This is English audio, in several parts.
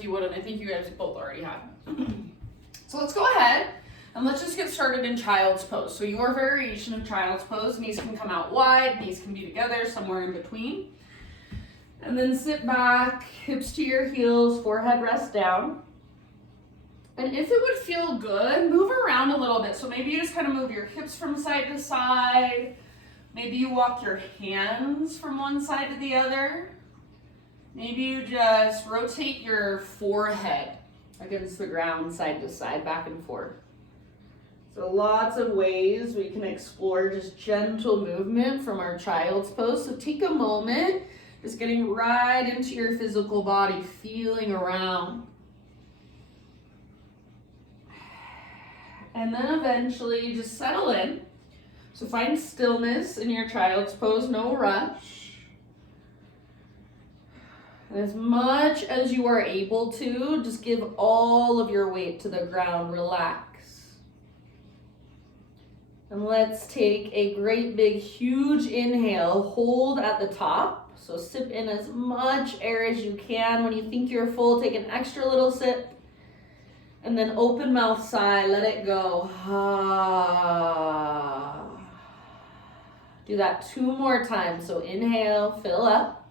if you wouldn't. I think you guys both already have. So let's go ahead and let's just get started in Child's Pose. So your variation of Child's Pose, knees can come out wide, knees can be together, somewhere in between. And then sit back, hips to your heels, forehead rest down. And if it would feel good, move around a little bit. So maybe you just kind of move your hips from side to side. Maybe you walk your hands from one side to the other. Maybe you just rotate your forehead against the ground, side to side, back and forth. So lots of ways we can explore just gentle movement from our Child's Pose. So take a moment, just getting right into your physical body, feeling around. And then eventually just settle in. So find stillness in your Child's Pose, no rush. And as much as you are able to, just give all of your weight to the ground, relax. And let's take a great big huge inhale, hold at the top. So sip in as much air as you can. When you think you're full, take an extra little sip. And then open mouth sigh, let it go. Do that 2 more times. So inhale, fill up.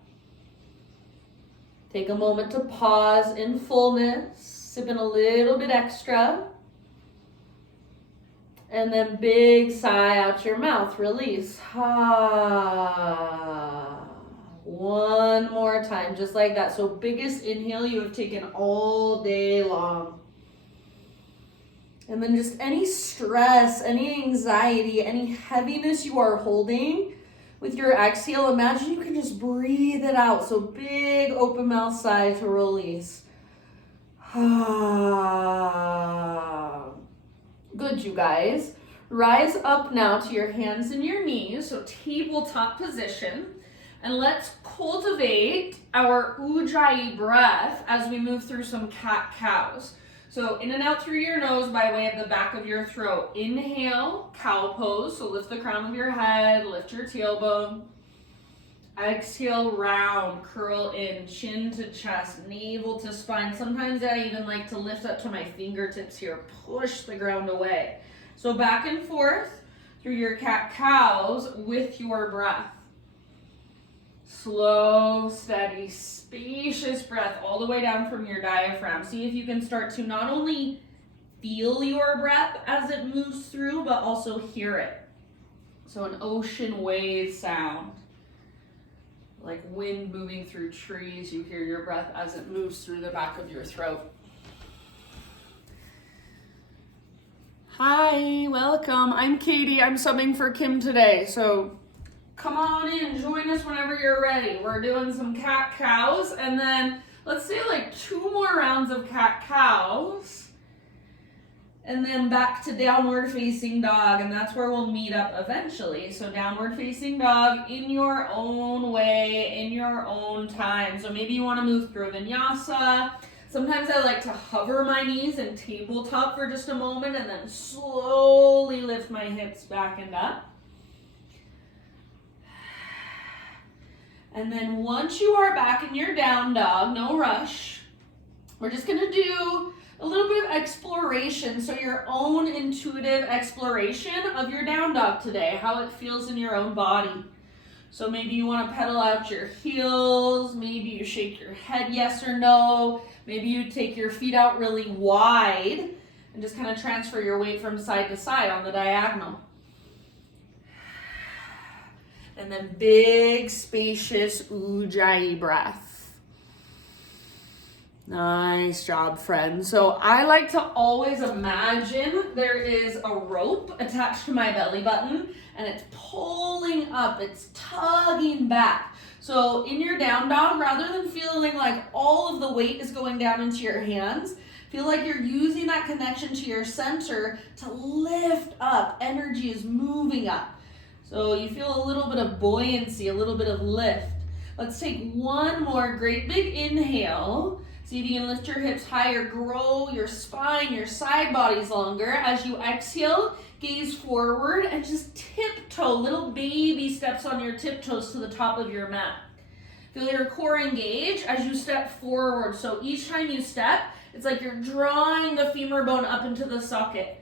Take a moment to pause in fullness. Sip in a little bit extra. And then big sigh out your mouth, release. One more time, just like that. So biggest inhale you have taken all day long. And then just any stress, any anxiety, any heaviness you are holding with your exhale, imagine you can just breathe it out. So big open mouth sigh to release. Good, you guys. Rise up now to your hands and your knees, so tabletop position. And let's cultivate our Ujjayi breath as we move through some cat-cows. So in and out through your nose by way of the back of your throat. Inhale, cow pose. So lift the crown of your head, lift your tailbone. Exhale, round, curl in, chin to chest, navel to spine. Sometimes I even like to lift up to my fingertips here, push the ground away. So back and forth through your cat-cows with your breath. Slow, steady, spacious breath all the way down from your diaphragm. See if you can start to not only feel your breath as it moves through, but also hear it. So an ocean wave sound. Like wind moving through trees, you hear your breath as it moves through the back of your throat. Hi, welcome. I'm Katie. I'm subbing for Kim today. So come on in, join us whenever you're ready. We're doing some cat-cows, and then let's say like 2 more rounds of cat-cows, and then back to downward facing dog, and that's where we'll meet up eventually. So downward facing dog in your own way, in your own time. So maybe you want to move through a vinyasa. Sometimes I like to hover my knees and tabletop for just a moment, and then slowly lift my hips back and up. And then once you are back in your down dog, no rush, we're just gonna do a little bit of exploration. So your own intuitive exploration of your down dog today, how it feels in your own body. So maybe you wanna pedal out your heels, maybe you shake your head yes or no, maybe you take your feet out really wide and just kind of transfer your weight from side to side on the diagonal. And then big, spacious Ujjayi breath. Nice job, friends. So I like to always imagine there is a rope attached to my belly button and it's pulling up, it's tugging back. So in your down dog, rather than feeling like all of the weight is going down into your hands, feel like you're using that connection to your center to lift up. Energy is moving up. So you feel a little bit of buoyancy, a little bit of lift. Let's take 1 more great big inhale. See if you can lift your hips higher, grow your spine, your side bodies longer. As you exhale, gaze forward and just tiptoe, little baby steps on your tiptoes to the top of your mat. Feel your core engage as you step forward. So each time you step, it's like you're drawing the femur bone up into the socket.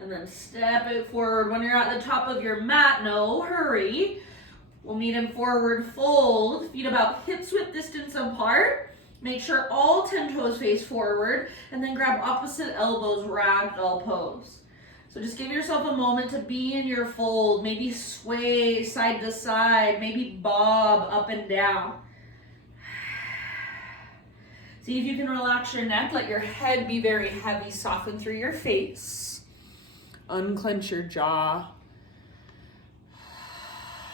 And then step it forward. When you're at the top of your mat, no hurry. We'll meet in forward fold. Feet about hips width distance apart. Make sure all 10 toes face forward. And then grab opposite elbows, ragdoll pose. So just give yourself a moment to be in your fold. Maybe sway side to side. Maybe bob up and down. See if you can relax your neck. Let your head be very heavy. Soften through your face. Unclench your jaw.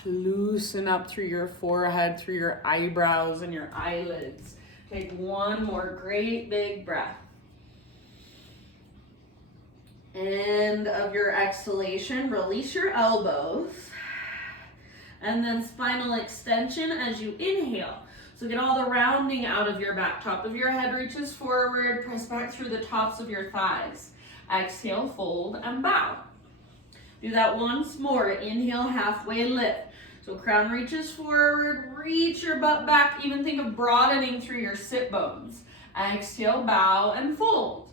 Loosen up through your forehead, through your eyebrows and your eyelids. Take one more great big breath. End of your exhalation, release your elbows. And then spinal extension as you inhale. So get all the rounding out of your back. Top of your head reaches forward. Press back through the tops of your thighs. Exhale, fold, and bow. Do that once more. Inhale, halfway lift. So crown reaches forward. Reach your butt back. Even think of broadening through your sit bones. Exhale, bow, and fold.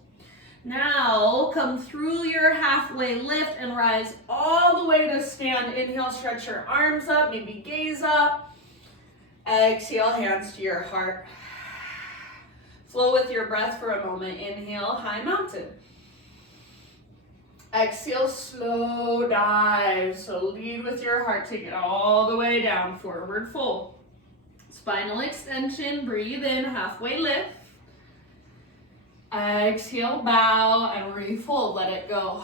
Now, come through your halfway lift and rise all the way to stand. Inhale, stretch your arms up, maybe gaze up. Exhale, hands to your heart. Flow with your breath for a moment. Inhale, high mountain. Exhale, slow dive. So lead with your heart, take it all the way down, forward fold. Spinal extension, breathe in, halfway lift. Exhale, bow, and refold, let it go.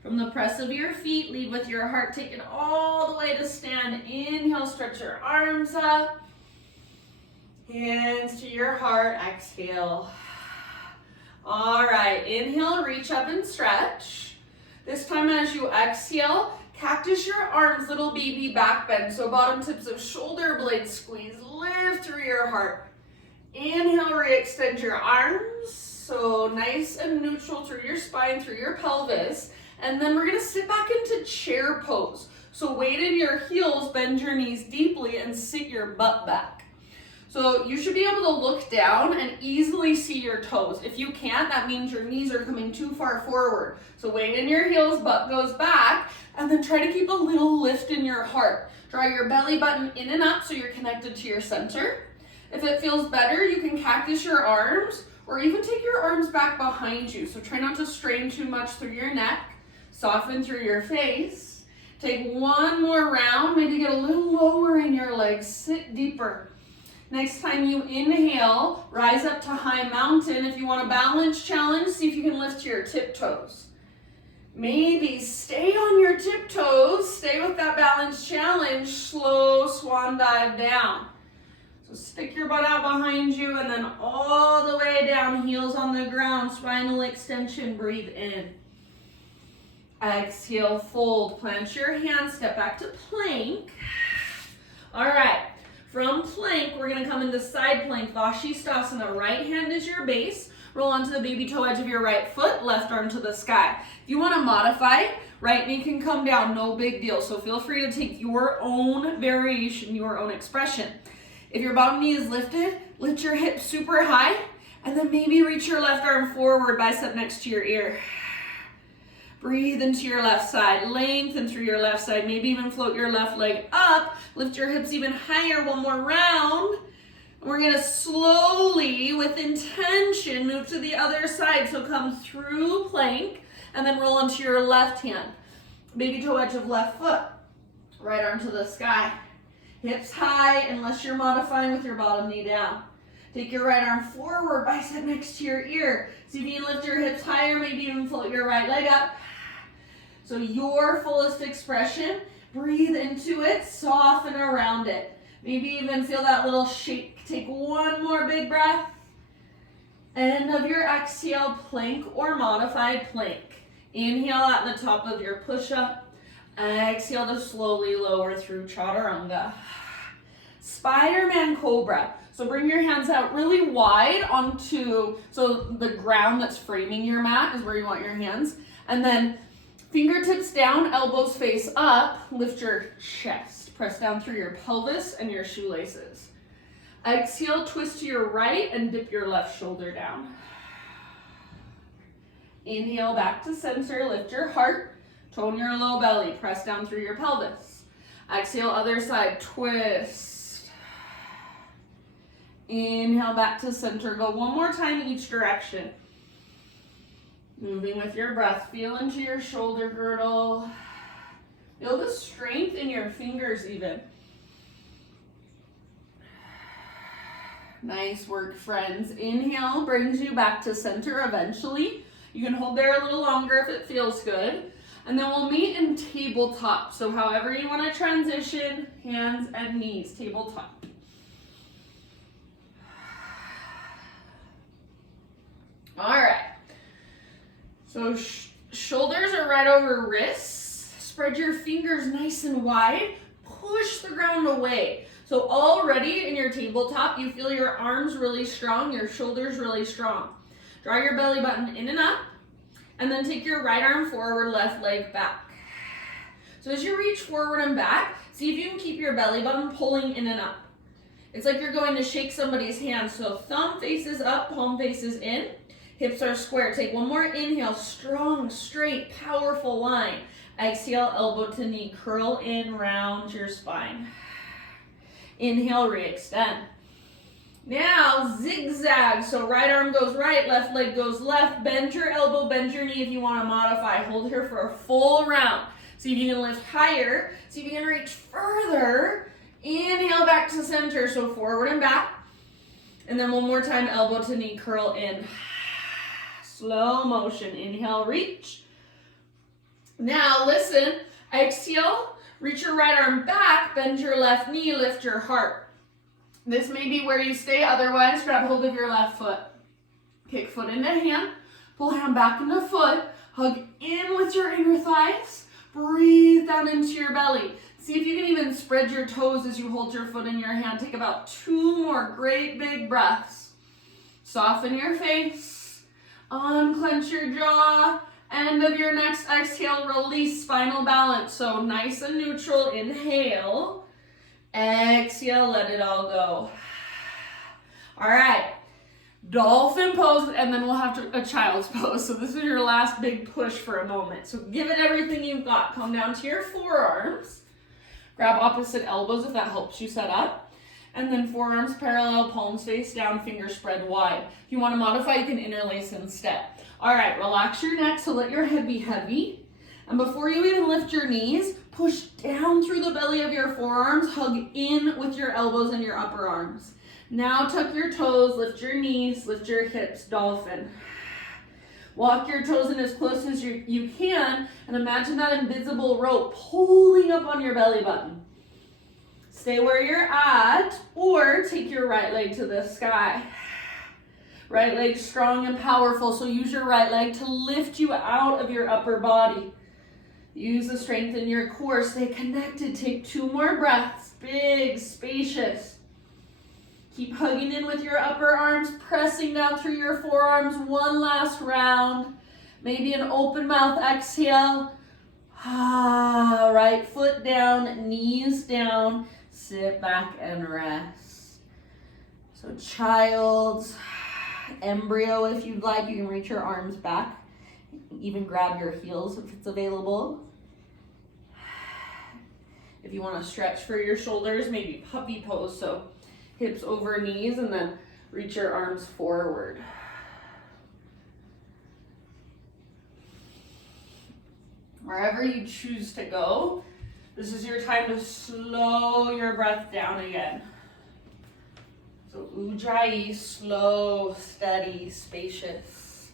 From the press of your feet, lead with your heart, take it all the way to stand. Inhale, stretch your arms up. Hands to your heart, exhale. All right, inhale, reach up and stretch. This time as you exhale, cactus your arms, little baby back bend. So bottom tips of shoulder blades squeeze, lift through your heart. Inhale, re-extend your arms. So nice and neutral through your spine, through your pelvis. And then we're gonna sit back into chair pose. So weight in your heels, bend your knees deeply and sit your butt back. So you should be able to look down and easily see your toes. If you can't, that means your knees are coming too far forward. So weight in your heels, butt goes back, and then try to keep a little lift in your heart. Draw your belly button in and up so you're connected to your center. If it feels better, you can cactus your arms or even take your arms back behind you. So try not to strain too much through your neck. Soften through your face. Take one more round, maybe get a little lower in your legs, sit deeper. Next time you inhale, rise up to high mountain. If you want a balance challenge, see if you can lift to your tiptoes. Maybe stay on your tiptoes, stay with that balance challenge, slow swan dive down. So stick your butt out behind you and then all the way down, heels on the ground, spinal extension, breathe in. Exhale, fold, plant your hands, step back to plank. All right, from plank, we're gonna come into side plank, Vashisthasana. Right hand is your base. Roll onto the baby toe edge of your right foot, left arm to the sky. If you wanna modify, right knee can come down, no big deal. So feel free to take your own variation, your own expression. If your bottom knee is lifted, lift your hips super high, and then maybe reach your left arm forward, bicep next to your ear. Breathe into your left side, lengthen through your left side, maybe even float your left leg up, lift your hips even higher, one more round. And we're gonna slowly, with intention, move to the other side. So come through plank, and then roll onto your left hand. Baby toe edge of left foot, right arm to the sky. Hips high, unless you're modifying with your bottom knee down. Take your right arm forward, bicep next to your ear. See if you can lift your hips higher, maybe even float your right leg up. So your fullest expression, breathe into it, soften around it. Maybe even feel that little shake. Take one more big breath. End of your exhale, plank or modified plank. Inhale at the top of your push-up. Exhale to slowly lower through chaturanga. Spider-Man Cobra. So bring your hands out really wide onto, so the ground that's framing your mat is where you want your hands. And then fingertips down, elbows face up, lift your chest. Press down through your pelvis and your shoelaces. Exhale, twist to your right and dip your left shoulder down. Inhale, back to center, lift your heart, tone your low belly, press down through your pelvis. Exhale, other side, twist. Inhale, back to center. Go one more time each direction. Moving with your breath, feel into your shoulder girdle. Feel the strength in your fingers even. Nice work, friends. Inhale brings you back to center eventually. You can hold there a little longer if it feels good. And then we'll meet in tabletop. So however you want to transition, hands and knees, tabletop. All right. So shoulders are right over wrists. Spread your fingers nice and wide. Push the ground away. So already in your tabletop, you feel your arms really strong, your shoulders really strong. Draw your belly button in and up, and then take your right arm forward, left leg back. So as you reach forward and back, see if you can keep your belly button pulling in and up. It's like you're going to shake somebody's hand. So thumb faces up, palm faces in, hips are square. Take one more inhale, strong, straight, powerful line. Exhale, elbow to knee, curl in, round your spine. Inhale, re-extend. Now, zigzag. So right arm goes right, left leg goes left. Bend your elbow, bend your knee if you want to modify. Hold here for a full round. See if you can lift higher. See if you can reach further. Inhale, back to center. So forward and back. And then one more time, elbow to knee, curl in. Slow motion. Inhale, reach. Now, listen. Exhale. Reach your right arm back, bend your left knee, lift your heart. This may be where you stay, otherwise grab hold of your left foot. Kick foot into hand, pull hand back into foot, hug in with your inner thighs, breathe down into your belly. See if you can even spread your toes as you hold your foot in your hand. Take about 2 more great big breaths. Soften your face, unclench your jaw. End of your next exhale, release spinal balance. So nice and neutral, inhale. Exhale, let it all go. All right, dolphin pose, and then we'll have a child's pose. So this is your last big push for a moment. So give it everything you've got. Come down to your forearms. Grab opposite elbows if that helps you set up. And then forearms parallel, palms face down, fingers spread wide. If you want to modify, you can interlace instead. All right, relax your neck, so let your head be heavy. And before you even lift your knees, push down through the belly of your forearms, hug in with your elbows and your upper arms. Now tuck your toes, lift your knees, lift your hips, dolphin. Walk your toes in as close as you can, and imagine that invisible rope pulling up on your belly button. Stay where you're at, or take your right leg to the sky. Right leg strong and powerful, so use your right leg to lift you out of your upper body. Use the strength in your core. Stay connected. Take 2 more breaths. Big, spacious. Keep hugging in with your upper arms, pressing down through your forearms. 1 last round. Maybe an open mouth exhale. Right foot down, knees down. Sit back and rest. So child's embryo, if you'd like, you can reach your arms back. Even grab your heels if it's available. If you want to stretch for your shoulders, maybe puppy pose. So hips over knees and then reach your arms forward. Wherever you choose to go, this is your time to slow your breath down again. So Ujjayi, slow, steady, spacious.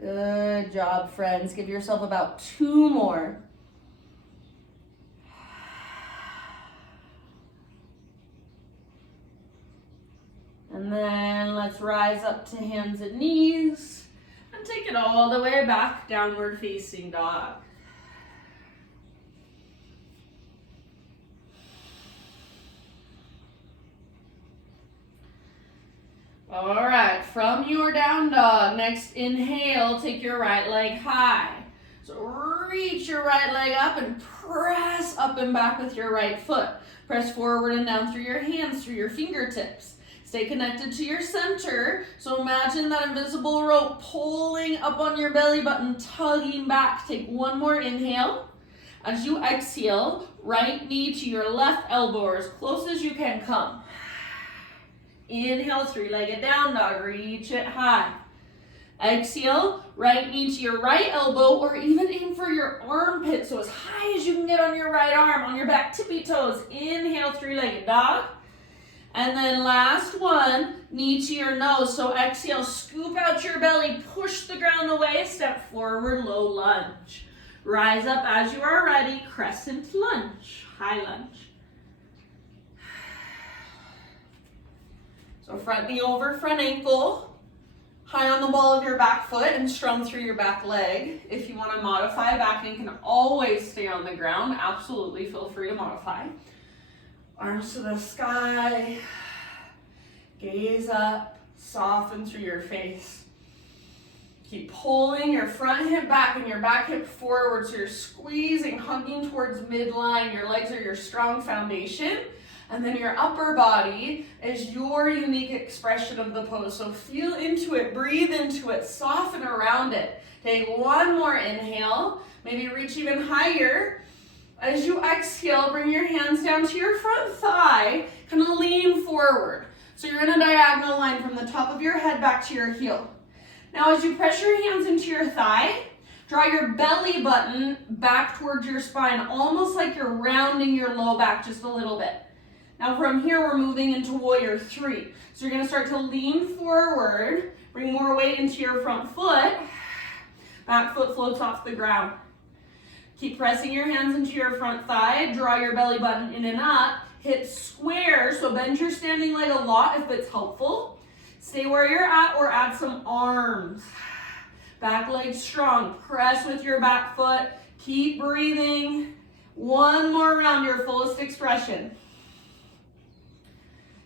Good job, friends. Give yourself about 2 more. And then let's rise up to hands and knees. And take it all the way back, downward facing dog. All right, from your down dog. Next inhale, take your right leg high. So reach your right leg up and press up and back with your right foot. Press forward and down through your hands, through your fingertips. Stay connected to your center. So imagine that invisible rope pulling up on your belly button, tugging back. Take one more inhale. As you exhale, right knee to your left elbow or as close as you can come. Inhale, three-legged down dog, reach it high. Exhale, right knee to your right elbow or even aim for your armpit. So as high as you can get on your right arm, on your back tippy toes. Inhale, three-legged dog. And then last one, knee to your nose. So exhale, scoop out your belly, push the ground away, step forward, low lunge. Rise up as you are ready, crescent lunge, high lunge. So front knee over front ankle, high on the ball of your back foot and strung through your back leg. If you want to modify, back knee can always stay on the ground. Absolutely feel free to modify. Arms to the sky, gaze up, soften through your face. Keep pulling your front hip back and your back hip forward, so you're squeezing, hugging towards midline. Your legs are your strong foundation, and then your upper body is your unique expression of the pose. So feel into it, breathe into it, soften around it. Take one more inhale, maybe reach even higher. As you exhale, bring your hands down to your front thigh, kind of lean forward. So you're in a diagonal line from the top of your head back to your heel. Now as you press your hands into your thigh, draw your belly button back towards your spine, almost like you're rounding your low back just a little bit. Now from here, we're moving into warrior three. So you're gonna start to lean forward, bring more weight into your front foot, back foot floats off the ground. Keep pressing your hands into your front thigh, draw your belly button in and up, hips square, so bend your standing leg a lot if it's helpful. Stay where you're at or add some arms. Back leg strong, press with your back foot, keep breathing. One more round, your fullest expression.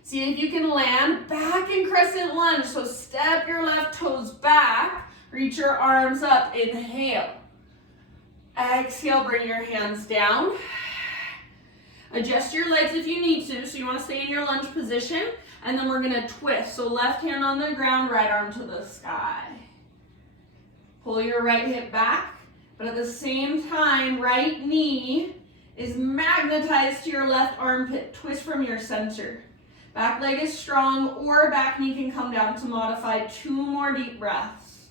See if you can land back in crescent lunge, so step your left toes back, reach your arms up, inhale. Exhale, bring your hands down. Adjust your legs if you need to, so you want to stay in your lunge position. And then we're gonna twist. So left hand on the ground, right arm to the sky. Pull your right hip back, but at the same time, right knee is magnetized to your left armpit. Twist from your center. Back leg is strong, or back knee can come down to modify. 2 more deep breaths.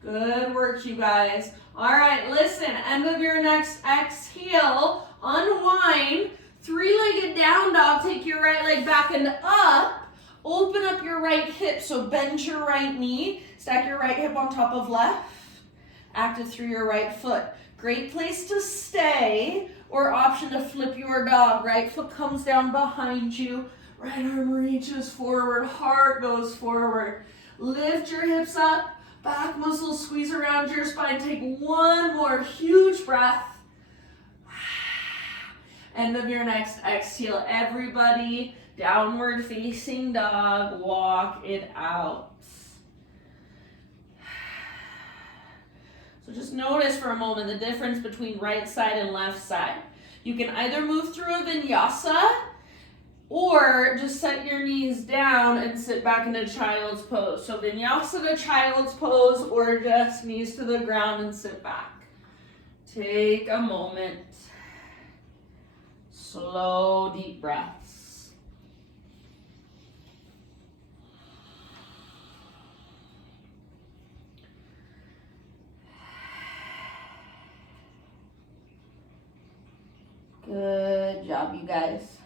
Good work, you guys. All right, listen, end of your next exhale, unwind. 3-legged down dog, take your right leg back and up. Open up your right hip, so bend your right knee. Stack your right hip on top of left. Active through your right foot. Great place to stay, or option to flip your dog. Right foot comes down behind you. Right arm reaches forward, heart goes forward. Lift your hips up, back muscles squeeze around your spine. Take one more huge breath. End of your next exhale, everybody, downward facing dog, walk it out. So just notice for a moment the difference between right side and left side. You can either move through a vinyasa or just set your knees down and sit back into child's pose. So vinyasa to child's pose or just knees to the ground and sit back. Take a moment. Slow, deep breaths. Good job, you guys.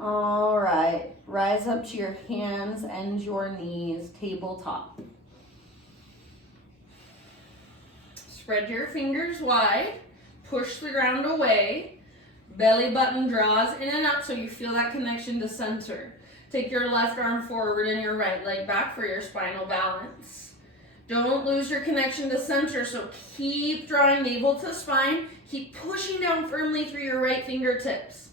All right, rise up to your hands and your knees, tabletop. Spread your fingers wide, push the ground away, belly button draws in and up so you feel that connection to center. Take your left arm forward and your right leg back for your spinal balance. Don't lose your connection to center, so keep drawing navel to spine. Keep pushing down firmly through your right fingertips.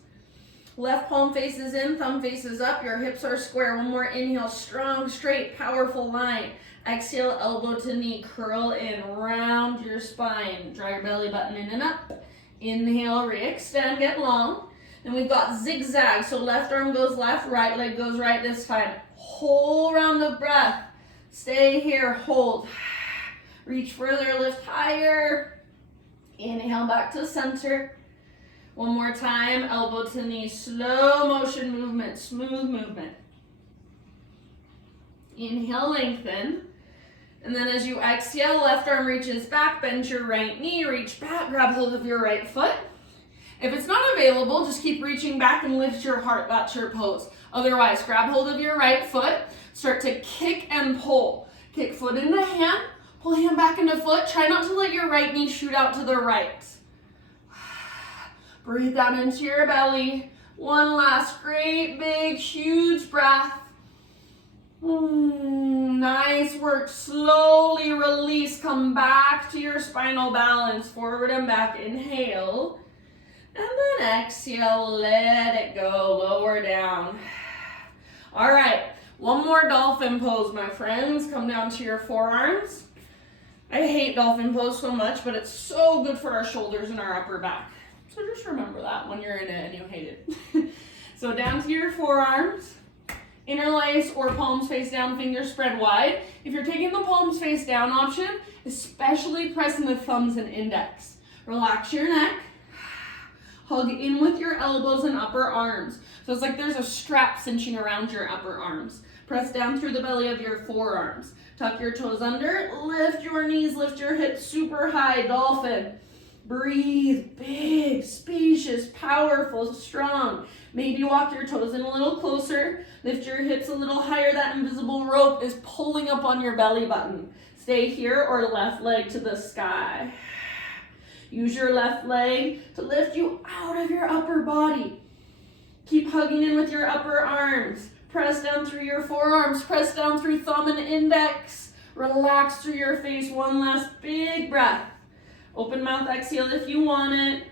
Left palm faces in, thumb faces up. Your hips are square. One more inhale, strong, straight, powerful line. Exhale, elbow to knee, curl in, round your spine. Draw your belly button in and up. Inhale, re-extend, get long. Then we've got zigzag, so left arm goes left, right leg goes right this time. Whole round of breath. Stay here, hold. Reach further, lift higher. Inhale back to center. One more time, elbow to knee, slow motion movement, smooth movement. Inhale, lengthen. And then as you exhale, left arm reaches back, bend your right knee, reach back, grab hold of your right foot. If it's not available, just keep reaching back and lift your heart, that's your pose. Otherwise, grab hold of your right foot, start to kick and pull. Kick foot into hand, pull hand back into foot. Try not to let your right knee shoot out to the right. Breathe down into your belly. One last great, big, huge breath. Nice work. Slowly release. Come back to your spinal balance. Forward and back. Inhale. And then exhale. Let it go. Lower down. All right. One more dolphin pose, my friends. Come down to your forearms. I hate dolphin pose so much, but it's so good for our shoulders and our upper back. So just remember that when you're in it and you hate it. So down to your forearms. Interlace or palms face down, fingers spread wide. If you're taking the palms face down option, especially pressing the thumbs and index. Relax your neck. Hug in with your elbows and upper arms. So it's like there's a strap cinching around your upper arms. Press down through the belly of your forearms. Tuck your toes under, lift your knees, lift your hips super high, dolphin. Breathe, big, spacious, powerful, strong. Maybe walk your toes in a little closer. Lift your hips a little higher. That invisible rope is pulling up on your belly button. Stay here or left leg to the sky. Use your left leg to lift you out of your upper body. Keep hugging in with your upper arms. Press down through your forearms. Press down through thumb and index. Relax through your face. One last big breath. Open mouth exhale if you want it.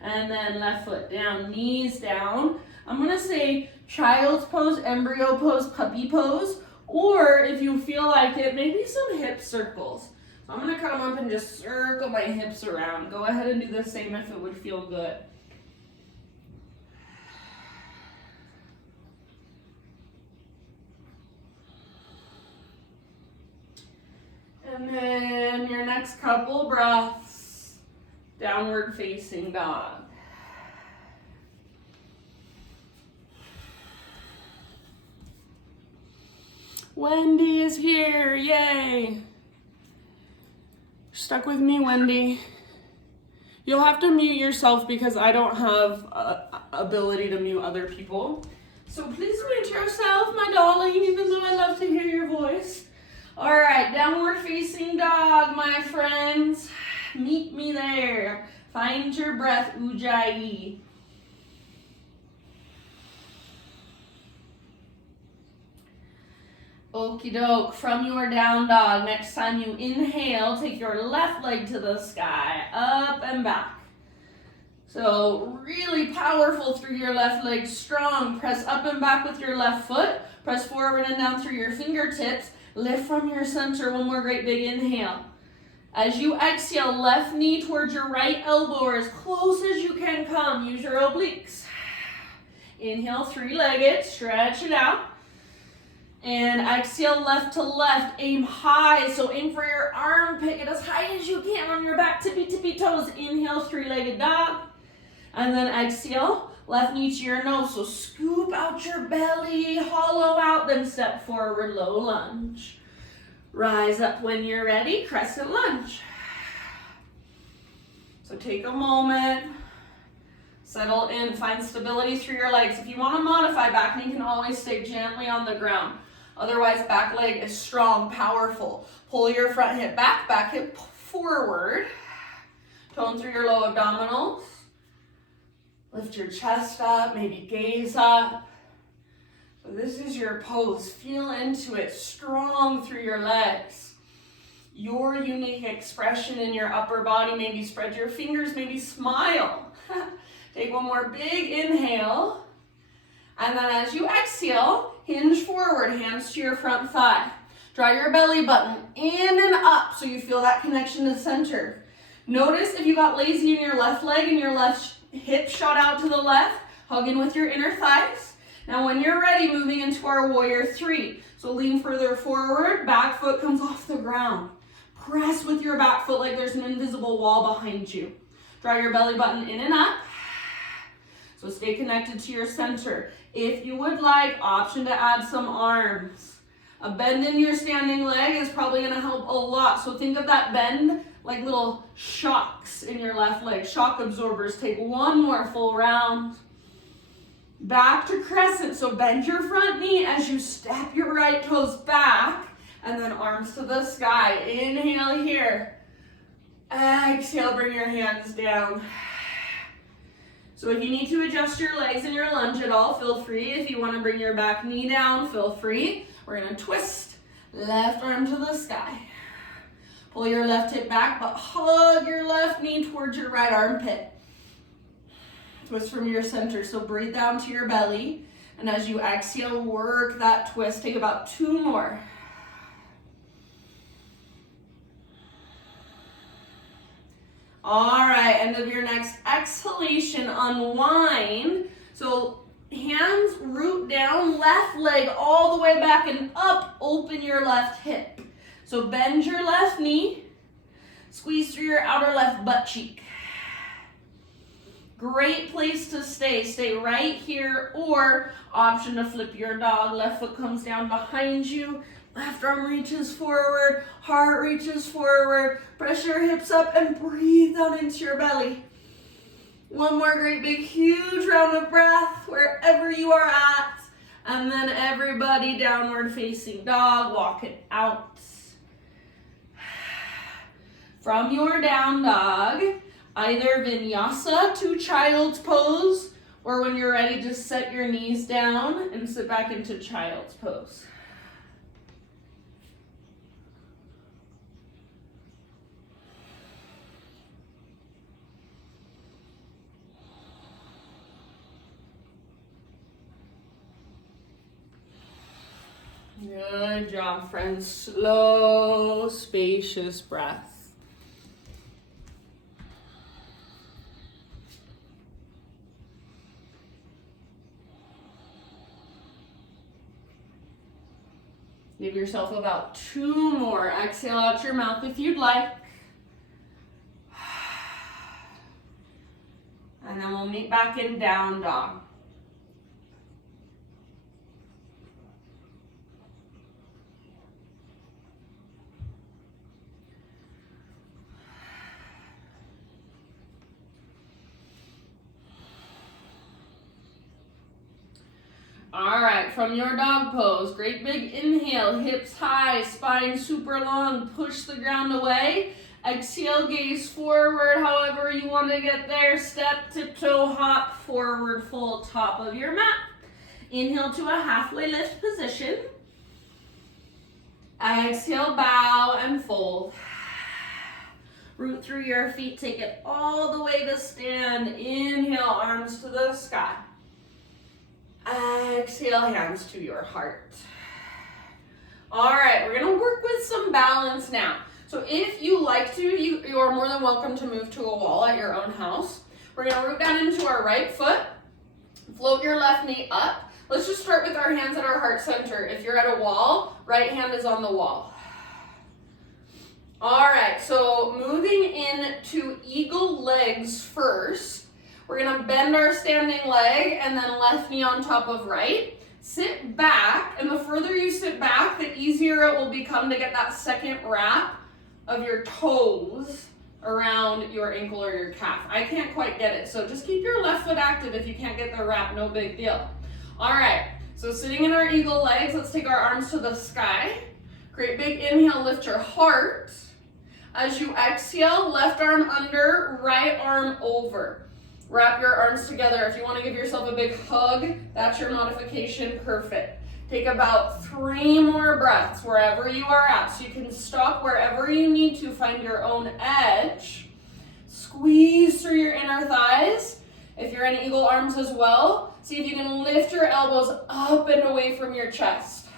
And then left foot down, knees down. I'm gonna say child's pose, embryo pose, puppy pose, or if you feel like it, maybe some hip circles. So I'm gonna come up and just circle my hips around. Go ahead and do the same if it would feel good. And then your next couple breaths, downward facing dog. Wendy is here, yay. Stuck with me, Wendy. You'll have to mute yourself because I don't have ability to mute other people. So please mute yourself, my darling, even though I love to hear your voice. All right, downward facing dog, my friends. Meet me there. Find your breath, Ujjayi. Okie doke, from your down dog, next time you inhale, take your left leg to the sky, up and back. So really powerful through your left leg, strong. Press up and back with your left foot. Press forward and down through your fingertips. Lift from your center, one more great big inhale. As you exhale, left knee towards your right elbow or as close as you can come. Use your obliques. Inhale, three-legged, stretch it out. And exhale, left to left, aim high. So aim for your armpit, get as high as you can on your back, tippy toes. Inhale, three-legged dog. And then exhale, left knee to your nose. So scoop out your belly, hollow out, then step forward, low lunge. Rise up when you're ready, crescent lunge. So take a moment, settle in, find stability through your legs. If you want to modify back knee, you can always stay gently on the ground. Otherwise, back leg is strong, powerful. Pull your front hip back hip forward. Tone through your low abdominals. Lift your chest up, maybe gaze up. So this is your pose. Feel into it, strong through your legs. Your unique expression in your upper body. Maybe spread your fingers, maybe smile. Take one more big inhale. And then as you exhale, hinge forward, hands to your front thigh. Draw your belly button in and up so you feel that connection to center. Notice if you got lazy in your left leg and your left hip shot out to the left, hug in with your inner thighs. Now when you're ready, moving into our warrior three. So lean further forward, back foot comes off the ground. Press with your back foot like there's an invisible wall behind you. Draw your belly button in and up. So stay connected to your center. If you would like, option to add some arms. A bend in your standing leg is probably gonna help a lot. So think of that bend like little shocks in your left leg, shock absorbers. Take one more full round. Back to crescent, so bend your front knee as you step your right toes back, and then arms to the sky. Inhale here. Exhale, bring your hands down. So if you need to adjust your legs in your lunge at all, feel free. If you want to bring your back knee down, feel free. We're going to twist, left arm to the sky. Pull your left hip back, but hug your left knee towards your right armpit. Twist from your center, so breathe down to your belly. And as you exhale, work that twist. Take about two more. All right, end of your next exhalation, unwind. So hands root down, left leg all the way back and up, open your left hip. So bend your left knee, squeeze through your outer left butt cheek. Great place to stay. Stay right here, or option to flip your dog. Left foot comes down behind you. Left arm reaches forward. Heart reaches forward. Press your hips up and breathe down into your belly. One more great big huge round of breath wherever you are at. And then everybody downward facing dog. Walk it out. From your down dog, either vinyasa to child's pose, or when you're ready, just set your knees down and sit back into child's pose. Good job, friends. Slow, spacious breath. Give yourself about two more. Exhale out your mouth if you'd like. And then we'll meet back in down dog. All right, from your dog pose, great big inhale, hips high, spine super long, push the ground away. Exhale, gaze forward, however you want to get there. Step, tiptoe, hop forward, full top of your mat. Inhale to a halfway lift position. Exhale, bow and fold. Root through your feet, take it all the way to stand. Inhale, arms to the sky. Exhale, hands to your heart. All right, we're gonna work with some balance now. So if you like to, you are more than welcome to move to a wall at your own house. We're gonna root down into our right foot, float your left knee up. Let's just start with our hands at our heart center. If you're at a wall, right hand is on the wall. All right, so moving into eagle legs first. We're gonna bend our standing leg and then left knee on top of right. Sit back, and the further you sit back, the easier it will become to get that second wrap of your toes around your ankle or your calf. I can't quite get it, so just keep your left foot active. If you can't get the wrap, no big deal. All right, so sitting in our eagle legs, let's take our arms to the sky. Great big inhale, lift your heart. As you exhale, left arm under, right arm over. Wrap your arms together. If you want to give yourself a big hug, that's your modification. Perfect. Take about 3 more breaths wherever you are at. So you can stop wherever you need to, find your own edge. Squeeze through your inner thighs. If you're in eagle arms as well, see if you can lift your elbows up and away from your chest.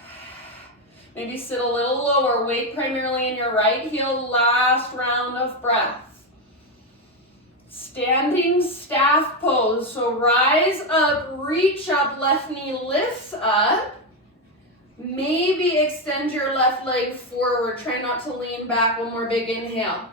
Maybe sit a little lower. Weight primarily in your right heel. Last round of breath. Standing staff pose. So rise up, reach up, left knee lifts up. Maybe extend your left leg forward. Try not to lean back. One more big inhale.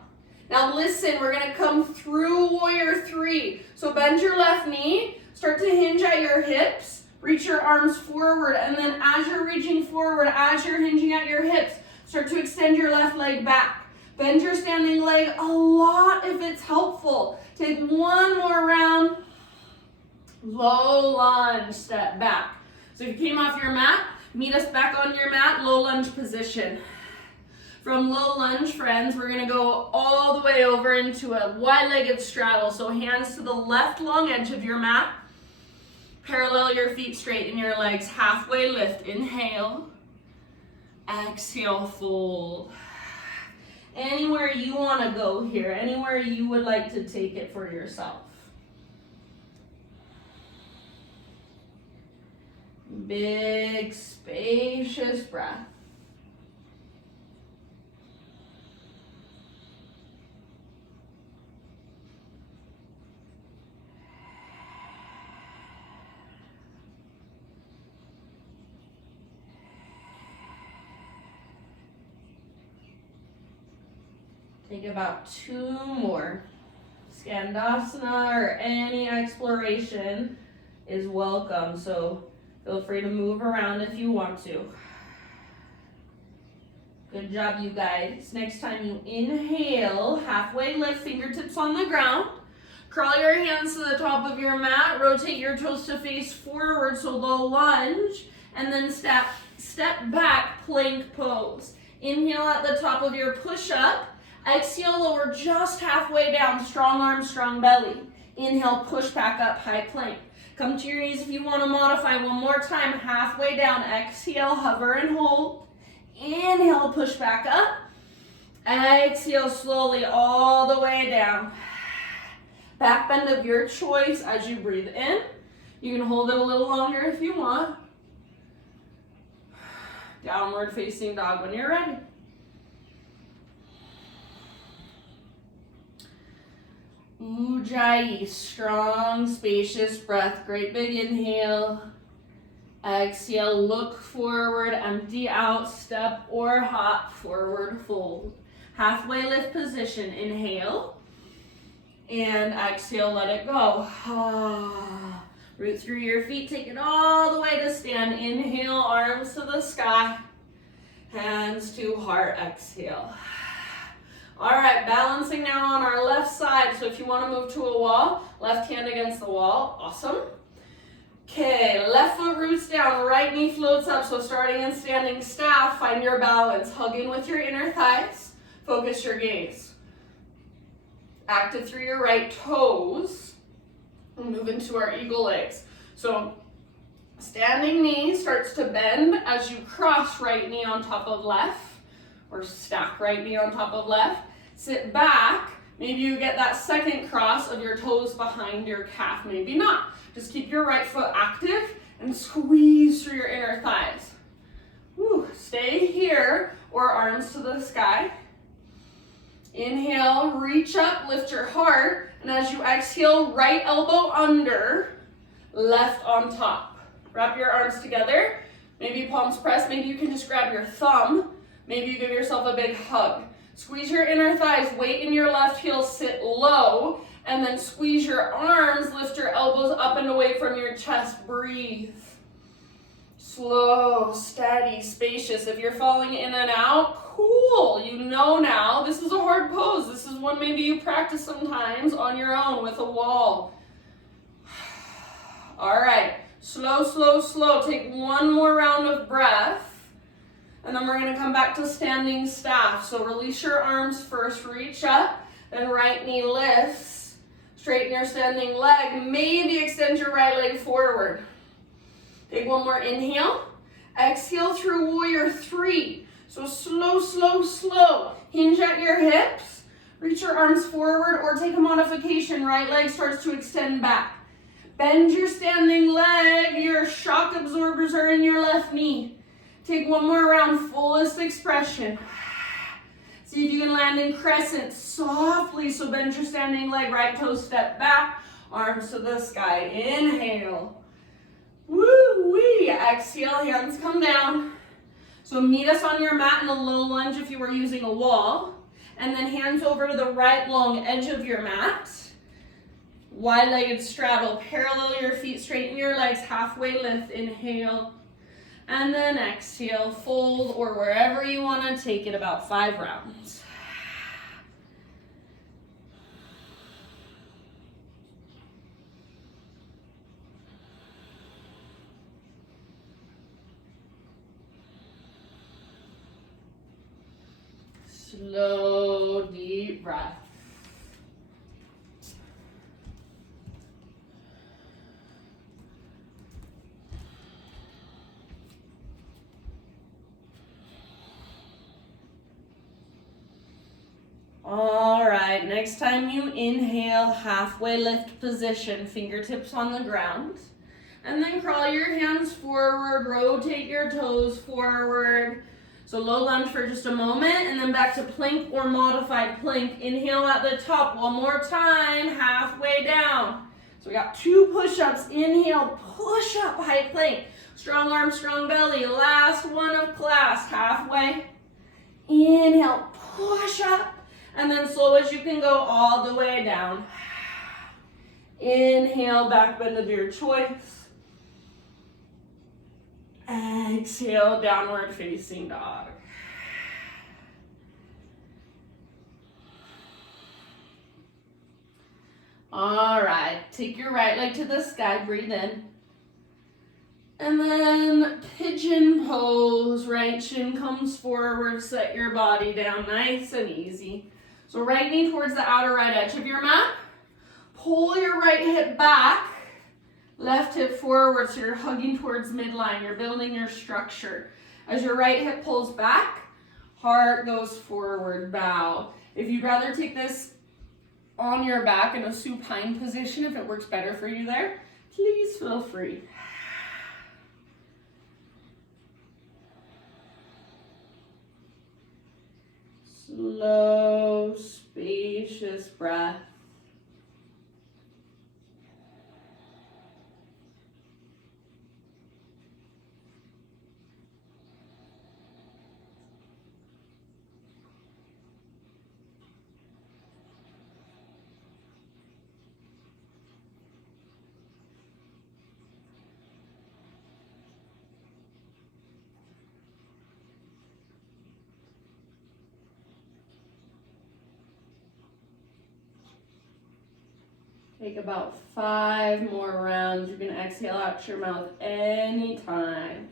Now listen, we're going to come through warrior 3. So bend your left knee. Start to hinge at your hips. Reach your arms forward. And then as you're reaching forward, as you're hinging at your hips, start to extend your left leg back. Bend your standing leg a lot if it's helpful. Take one more round. Low lunge, step back. So if you came off your mat, meet us back on your mat, low lunge position. From low lunge, friends, we're gonna go all the way over into a wide-legged straddle. So hands to the left long edge of your mat. Parallel your feet, straighten your legs, halfway lift. Inhale, exhale, fold. Anywhere you wanna go here, anywhere you would like to take it for yourself. Big, spacious breath. Take about 2 more. Skandasana or any exploration is welcome, so feel free to move around if you want to. Good job, you guys. Next time you inhale, halfway lift, fingertips on the ground. Crawl your hands to the top of your mat. Rotate your toes to face forward, so low lunge. And then step back, plank pose. Inhale at the top of your push-up. Exhale, lower just halfway down. Strong arms, strong belly. Inhale, push back up, high plank. Come to your knees if you want to modify. One more time, halfway down. Exhale, hover and hold. Inhale, push back up. Exhale, slowly all the way down. Back bend of your choice as you breathe in. You can hold it a little longer if you want. Downward facing dog when you're ready. Ujjayi, strong, spacious breath. Great big inhale. Exhale, look forward, empty out, step or hop, forward fold. Halfway lift position, inhale. And exhale, let it go. Root through your feet, take it all the way to stand. Inhale, arms to the sky. Hands to heart, exhale. All right, balancing now on our left side. So if you want to move to a wall, left hand against the wall, awesome. Okay, left foot roots down, right knee floats up. So starting in standing staff, find your balance. Hug in with your inner thighs. Focus your gaze. Active through your right toes. And move into our eagle legs. So standing knee starts to bend as you cross right knee on top of left. Or stack right knee on top of left. Sit back. Maybe you get that second cross of your toes behind your calf. Maybe not. Just keep your right foot active and squeeze through your inner thighs. Woo. Stay here or arms to the sky. Inhale, reach up, lift your heart. And as you exhale, right elbow under, left on top. Wrap your arms together. Maybe palms pressed. Maybe you can just grab your thumb. Maybe you give yourself a big hug. Squeeze your inner thighs, weight in your left heel, sit low, and then squeeze your arms, lift your elbows up and away from your chest, breathe. Slow, steady, spacious. If you're falling in and out, cool. You know now, this is a hard pose. This is one maybe you practice sometimes on your own with a wall. All right, slow, slow, slow. Take one more round of breath. And then we're going to come back to standing staff. So release your arms first, reach up, then right knee lifts. Straighten your standing leg. Maybe extend your right leg forward. Take one more inhale. Exhale through warrior 3. So slow, slow, slow. Hinge at your hips. Reach your arms forward or take a modification. Right leg starts to extend back. Bend your standing leg. Your shock absorbers are in your left knee. Take one more round, fullest expression. See if you can land in crescent softly. So bend your standing leg, right toe step back, arms to the sky. Inhale. Woo-wee. Exhale, hands come down. So meet us on your mat in a low lunge if you were using a wall. And then hands over to the right long edge of your mat. Wide-legged straddle. Parallel your feet, straighten your legs, halfway lift. Inhale. And then exhale, fold, or wherever you want to take it, about 5 rounds. Slow, deep breath. All right, next time you inhale, halfway lift position, fingertips on the ground. And then crawl your hands forward, rotate your toes forward. So low lunge for just a moment, and then back to plank or modified plank. Inhale at the top, one more time, halfway down. So we got 2 push-ups. Inhale, push up, high plank. Strong arms, strong belly. Last one of class, halfway. Inhale, push up. And then slow as you can go all the way down. Inhale, back bend of your choice. Exhale, downward facing dog. All right, take your right leg to the sky, breathe in. And then pigeon pose, right shin comes forward, set your body down nice and easy. So right knee towards the outer right edge of your mat. Pull your right hip back, left hip forward, so you're hugging towards midline. You're building your structure. As your right hip pulls back, heart goes forward, bow. If you'd rather take this on your back in a supine position, if it works better for you there, please feel free. Slow, spacious breath. Take about 5 more rounds. You can exhale out your mouth anytime.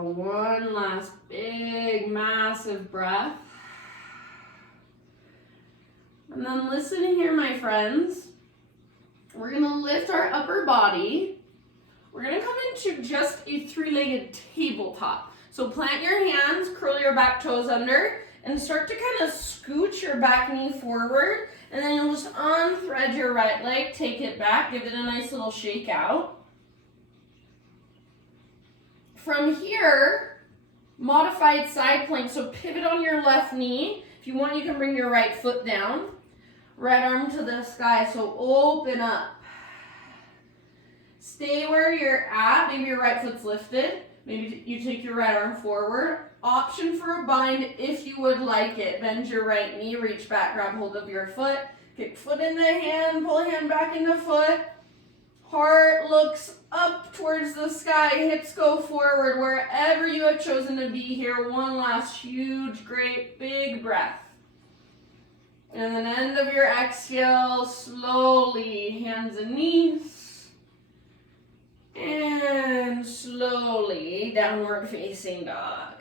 One last big, massive breath. And then listen here, my friends. We're going to lift our upper body. We're going to come into just a 3-legged tabletop. So plant your hands, curl your back toes under, and start to kind of scooch your back knee forward. And then you'll just unthread your right leg, take it back, give it a nice little shake out. From here, modified side plank, so pivot on your left knee. If you want, you can bring your right foot down. Right arm to the sky, so open up. Stay where you're at. Maybe your right foot's lifted. Maybe you take your right arm forward. Option for a bind if you would like it. Bend your right knee, reach back, grab hold of your foot. Kick foot into hand, pull hand back into foot. Heart looks up towards the sky, hips go forward wherever you have chosen to be here. One last huge, great, big breath. And then end of your exhale, slowly, hands and knees. And slowly, downward facing dog.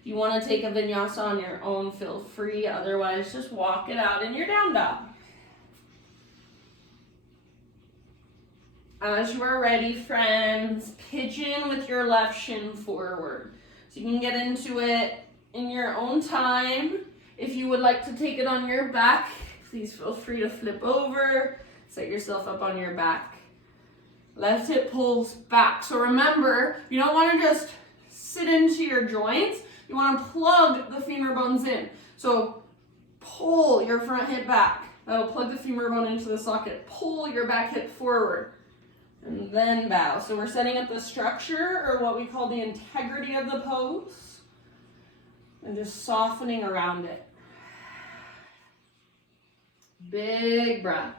If you want to take a vinyasa on your own, feel free. Otherwise, just walk it out in your down dog. As you are ready, friends, pigeon with your left shin forward. So you can get into it in your own time. If you would like to take it on your back, please feel free to flip over, set yourself up on your back. Left hip pulls back. So remember, you don't want to just sit into your joints. You want to plug the femur bones in. So pull your front hip back. That'll plug the femur bone into the socket. Pull your back hip forward. And then bow. So we're setting up the structure, or what we call the integrity of the pose. And just softening around it. Big breaths.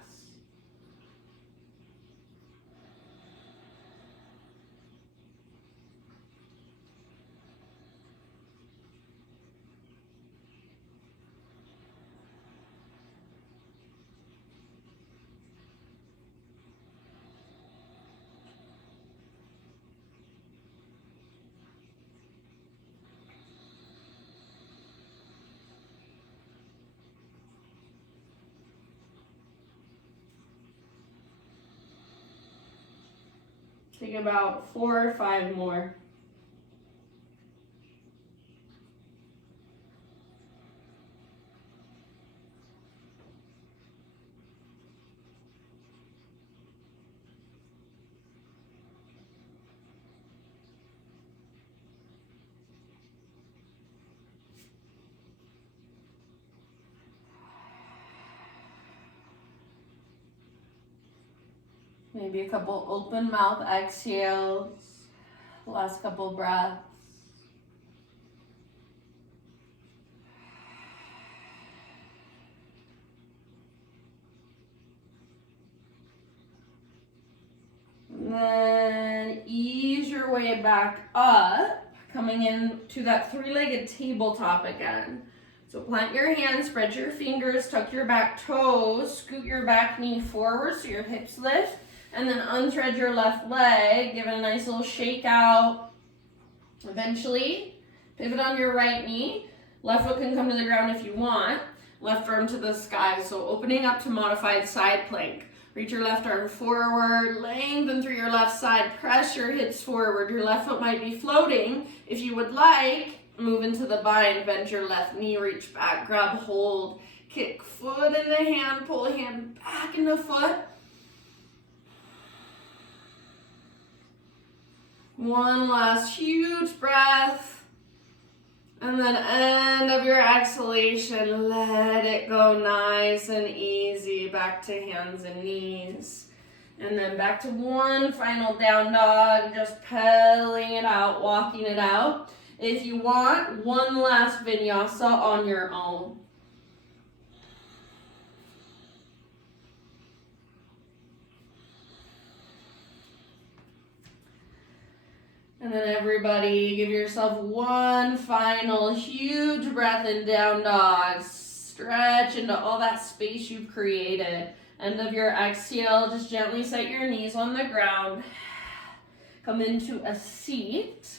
Take about 4 or 5 more. Maybe a couple open mouth exhales. Last couple breaths. And then ease your way back up, coming into that three-legged tabletop again. So plant your hands, spread your fingers, tuck your back toes, scoot your back knee forward so your hips lift. And then unthread your left leg, give it a nice little shake out. Eventually, pivot on your right knee. Left foot can come to the ground if you want. Left arm to the sky. So opening up to modified side plank. Reach your left arm forward, lengthen through your left side, press your hips forward. Your left foot might be floating. If you would like, move into the bind, bend your left knee, reach back, grab hold, kick foot into hand, pull hand back into foot. One last huge breath, and then end of your exhalation, let it go nice and easy, back to hands and knees, and then back to one final down dog, just pedaling it out, walking it out. If you want, one last vinyasa on your own. And then everybody, give yourself one final huge breath in down dog. Stretch into all that space you've created. End of your exhale, just gently set your knees on the ground. Come into a seat.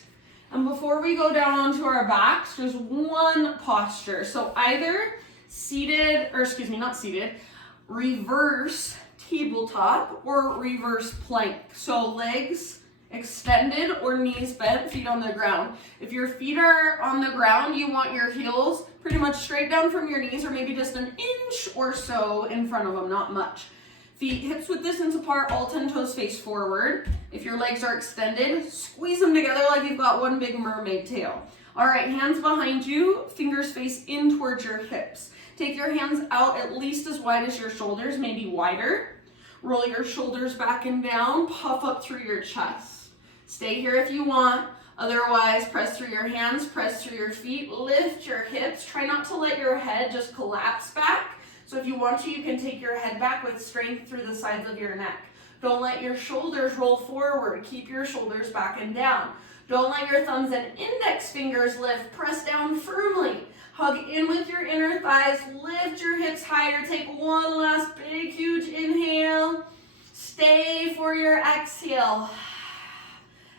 And before we go down onto our backs, just one posture. So either seated, or excuse me, not seated, reverse tabletop or reverse plank. So legs extended or knees bent, feet on the ground. If your feet are on the ground, you want your heels pretty much straight down from your knees, or maybe just an inch or so in front of them, not much. Feet hips width distance apart, all 10 toes face forward. If your legs are extended, squeeze them together like you've got one big mermaid tail. All right, hands behind you, fingers face in towards your hips. Take your hands out at least as wide as your shoulders, maybe wider. Roll your shoulders back and down, puff up through your chest. Stay here if you want. Otherwise, press through your hands, press through your feet, lift your hips. Try not to let your head just collapse back. So if you want to, you can take your head back with strength through the sides of your neck. Don't let your shoulders roll forward. Keep your shoulders back and down. Don't let your thumbs and index fingers lift. Press down firmly. Hug in with your inner thighs. Lift your hips higher. Take one last big, huge inhale. Stay for your exhale.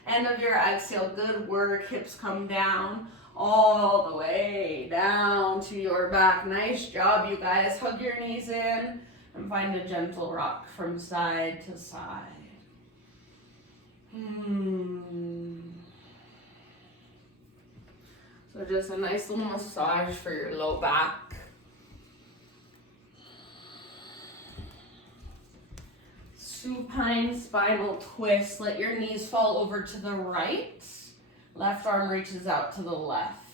End of your exhale. Good work. Hips come down all the way down to your back. Nice job, you guys. Hug your knees in and find a gentle rock from side to side. So just a nice little massage for your low back. Supine spinal twist. Let your knees fall over to the right. Left arm reaches out to the left.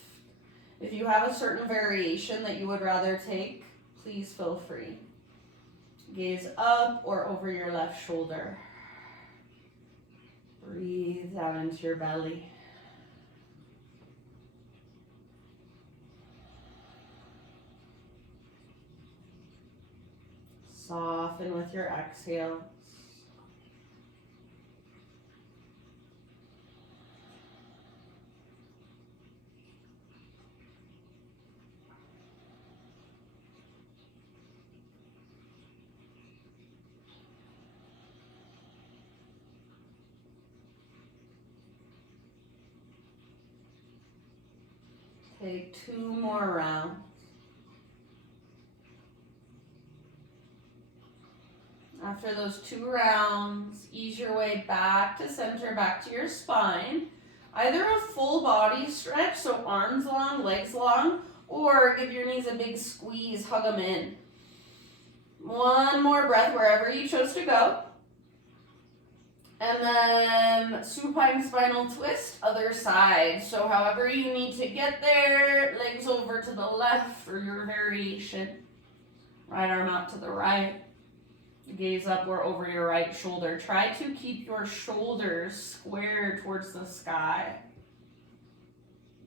If you have a certain variation that you would rather take, please feel free. Gaze up or over your left shoulder. Breathe down into your belly. Soften with your exhale. Take 2 more rounds. After those 2 rounds, ease your way back to center, back to your spine. Either a full body stretch, so arms long, legs long, or give your knees a big squeeze, hug them in. 1 more breath wherever you chose to go. And then supine spinal twist, other side. So however you need to get there, legs over to the left for your variation. Right arm out to the right. Gaze up or over your right shoulder. Try to keep your shoulders squared towards the sky.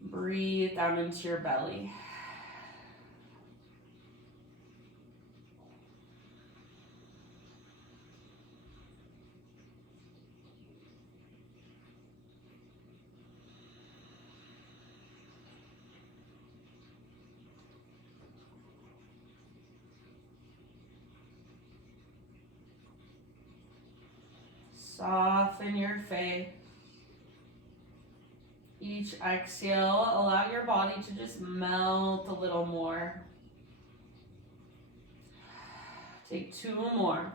Breathe down into your belly. Soften your face. Each exhale, allow your body to just melt a little more. Take 2 more.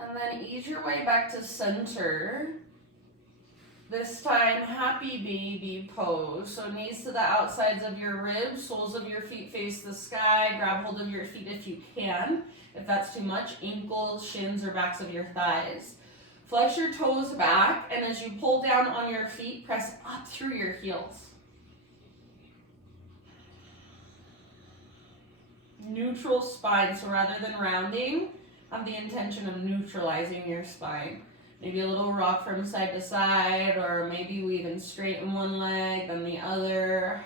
And then ease your way back to center. This time, happy baby pose. So knees to the outsides of your ribs, soles of your feet face the sky. Grab hold of your feet if you can. If that's too much, ankles, shins, or backs of your thighs. Flex your toes back, and as you pull down on your feet, press up through your heels. Neutral spine, so rather than rounding, have the intention of neutralizing your spine. Maybe a little rock from side to side, or maybe we even straighten one leg, then the other.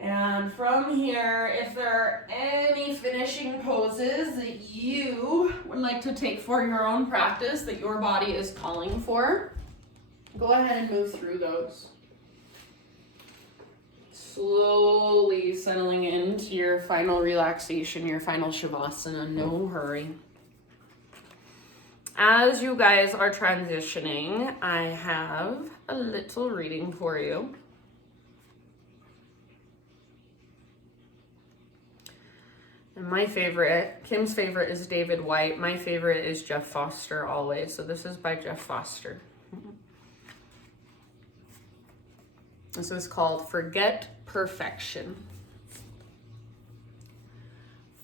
And from here, if there are any finishing poses that you would like to take for your own practice, that your body is calling for, go ahead and move through those. Slowly settling into your final relaxation, your final Shavasana, no hurry. As you guys are transitioning, I have a little reading for you. And my favorite, Kim's favorite is David White. My favorite is Jeff Foster always. So this is by Jeff Foster. This is called Forget Perfection.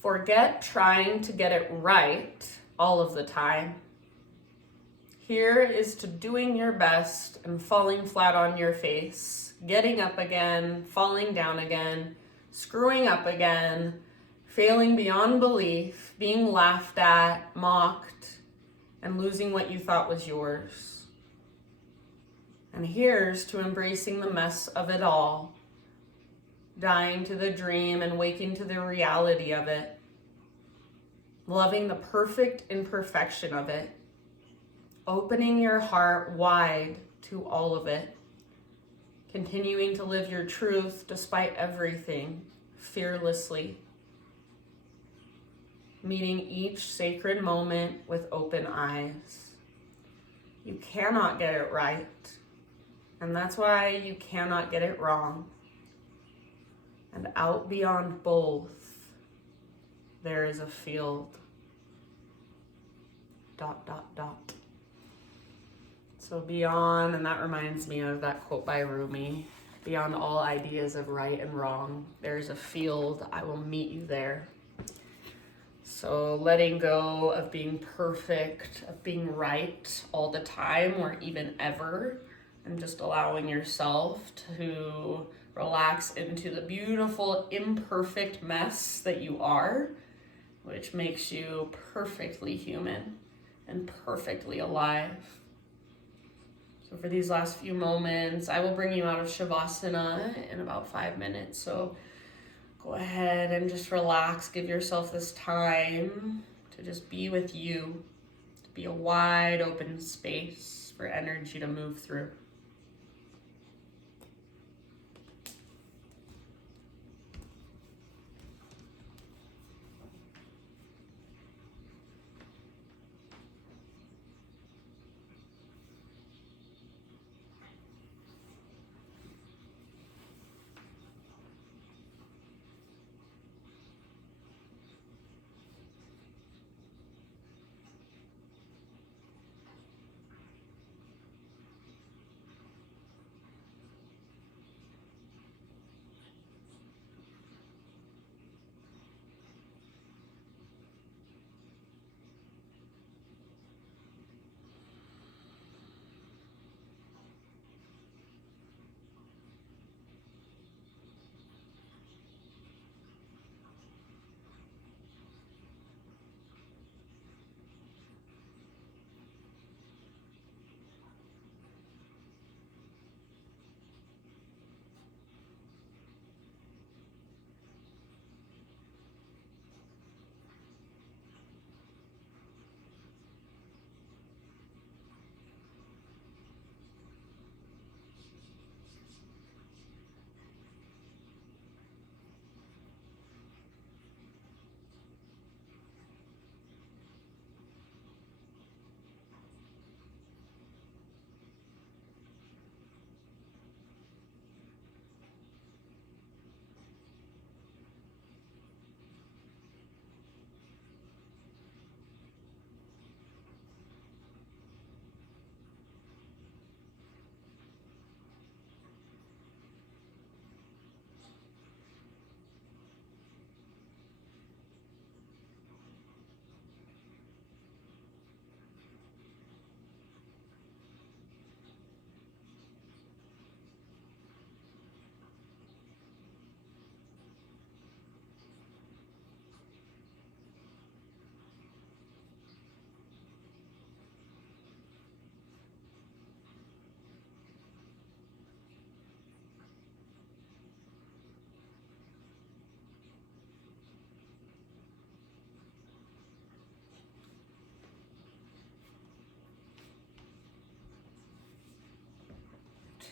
Forget trying to get it right all of the time. Here is to doing your best and falling flat on your face, getting up again, falling down again, screwing up again, failing beyond belief, being laughed at, mocked, and losing what you thought was yours. And here's to embracing the mess of it all, dying to the dream and waking to the reality of it, loving the perfect imperfection of it, opening your heart wide to all of it, continuing to live your truth despite everything, fearlessly, meeting each sacred moment with open eyes. You cannot get it right, and that's why you cannot get it wrong. And out beyond both, there is a field. ... So beyond, and that reminds me of that quote by Rumi, beyond all ideas of right and wrong, there is a field, I will meet you there. So letting go of being perfect, of being right all the time or even ever, and just allowing yourself to relax into the beautiful, imperfect mess that you are, which makes you perfectly human and perfectly alive. So for these last few moments, I will bring you out of Shavasana in about 5 minutes. So go ahead and just relax. Give yourself this time to just be with you, to be a wide open space for energy to move through.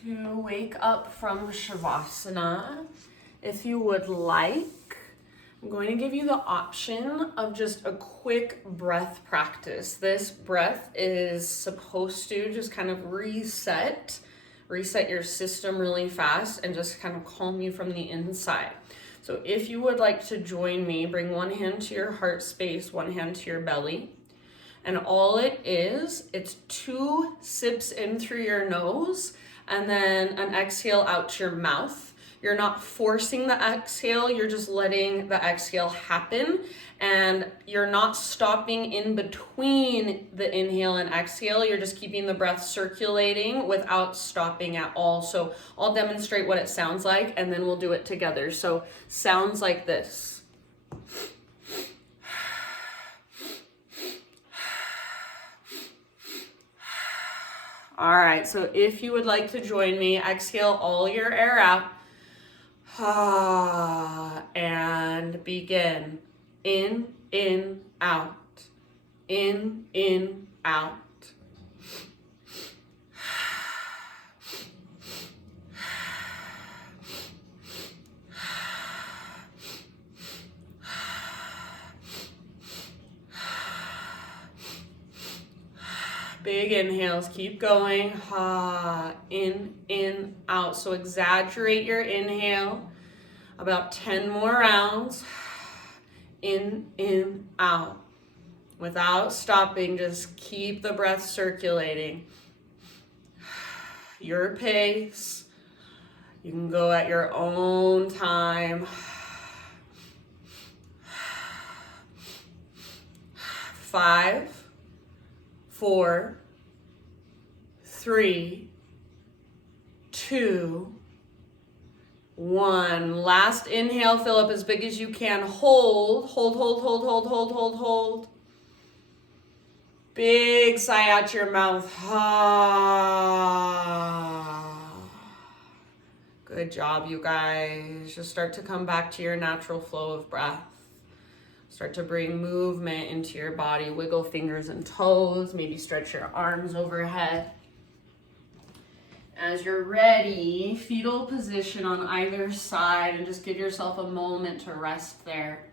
To wake up from Shavasana, if you would like, I'm going to give you the option of just a quick breath practice. This breath is supposed to just kind of reset your system really fast and just kind of calm you from the inside. So if you would like to join me, bring one hand to your heart space, one hand to your belly. And all it's 2 sips in through your nose and then an exhale out to your mouth. You're not forcing the exhale, you're just letting the exhale happen, and you're not stopping in between the inhale and exhale. You're just keeping the breath circulating without stopping at all. So I'll demonstrate what it sounds like and then we'll do it together. So sounds like this. All right, so if you would like to join me, exhale all your air out. And begin. In, out. In, out. Big inhales, keep going. In, out. So exaggerate your inhale. About 10 more rounds. In, out. Without stopping, just keep the breath circulating. Your pace. You can go at your own time. 5, 4, 3, 2, 1. Last inhale, fill up as big as you can. Hold. Big sigh out your mouth. Good job, you guys. Just start to come back to your natural flow of breath. Start to bring movement into your body. Wiggle fingers and toes. Maybe stretch your arms overhead. As you're ready, fetal position on either side, and just give yourself a moment to rest there.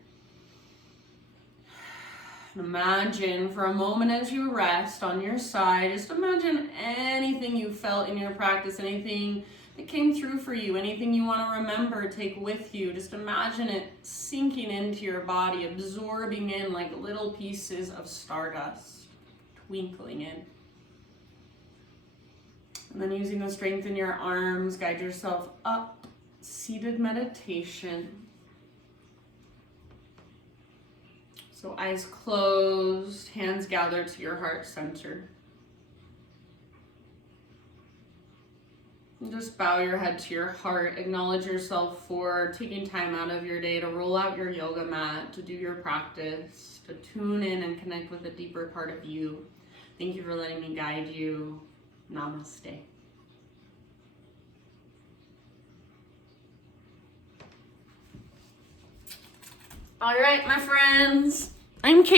Imagine for a moment as you rest on your side, just imagine anything you felt in your practice, anything that came through for you, anything you want to remember, take with you. Just imagine it sinking into your body, absorbing in like little pieces of stardust, twinkling in. And then using the strength in your arms, guide yourself up, seated meditation. So eyes closed, hands gathered to your heart center. And just bow your head to your heart. Acknowledge yourself for taking time out of your day to roll out your yoga mat, to do your practice, to tune in and connect with a deeper part of you. Thank you for letting me guide you. Namaste. All right, my friends, I'm Kate.